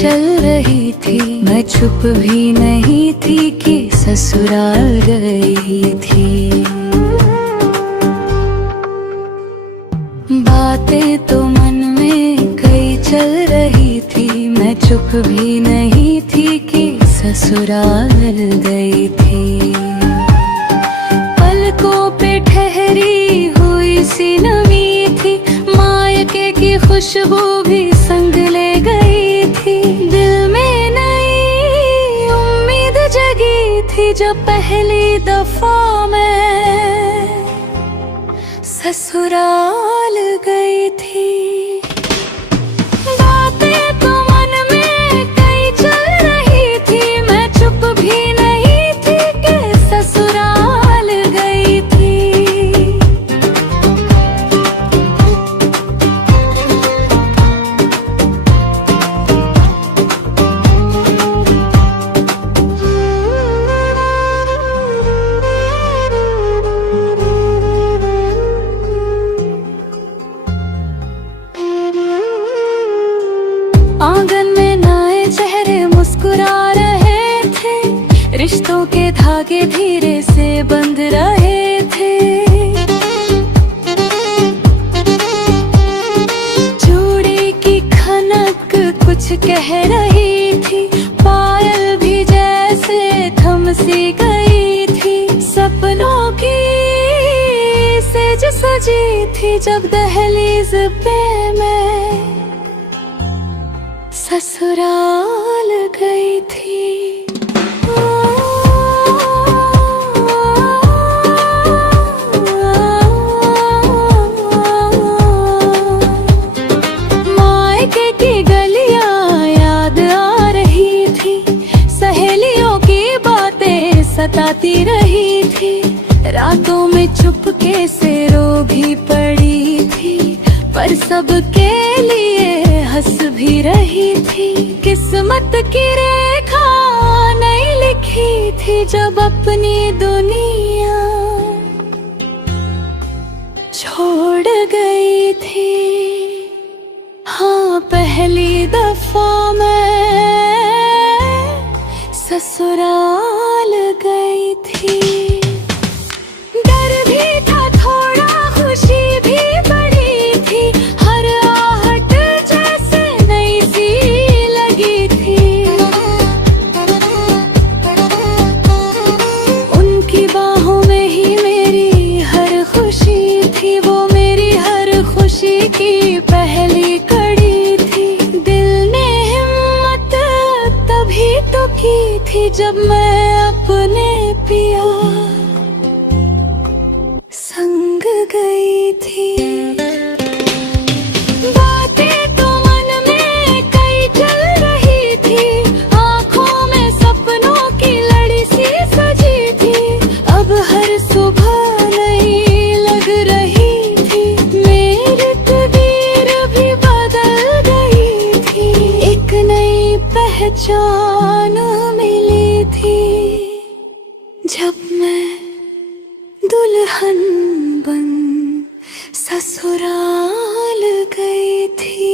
चल रही थी, मैं चुप भी नहीं थी कि ससुराल गई थी। बातें तो मन में कई चल रही थी, मैं चुप भी नहीं थी कि ससुराल गई थी। पलकों पे ठहरी हुई सी नमी थी, मायके की खुशबू भी संग ले गई थी। दिल में नई उम्मीद जगी थी जब पहली दफा मैं ससुराल गई थी। बातें तो मन में कई चल रही थी, मैं चुप भी नहीं थी कि ससुराल गई थी। आंगन में नए चेहरे मुस्कुरा रहे थे, रिश्तों के धागे धीरे से बंध रहे थे। चूड़ी की खनक कुछ कह रही थी, पायल भी जैसे थम सी गई थी। सपनों की सेज सजी थी जब दहलीज पे मैं ससुराल गई थी। मायके की गलियां याद आ रही थी, सहेलियों की बातें सताती रही थी। रातों में चुपके से रो भी पड़ी थी, पर सबके लिए हंस भी रही थी। किस्मत की रेखा नहीं लिखी थी जब अपनी दुनिया छोड़ गई थी। हाँ, पहली दफा मैं ससुराल गई थी। डर भी था थोड़ा, खुशी भी बड़ी थी, हर आहट जैसे नई सी लगी थी। उनकी बाहों में ही मेरी हर खुशी थी, वो मेरी हर खुशी की पहली कड़ी थी। दिल ने हिम्मत तभी तो की थी जब मैं अपने पिया संग गई थी। बातें तो मन में कई चल रही थी, आंखों में सपनों की लड़ी सी सजी थी। अब हर सुबह नई लग रही थी, मेरी तकदीर भी बदल गई थी। एक नई पहचान मिली थी जब मैं दुल्हन बन ससुराल गई थी।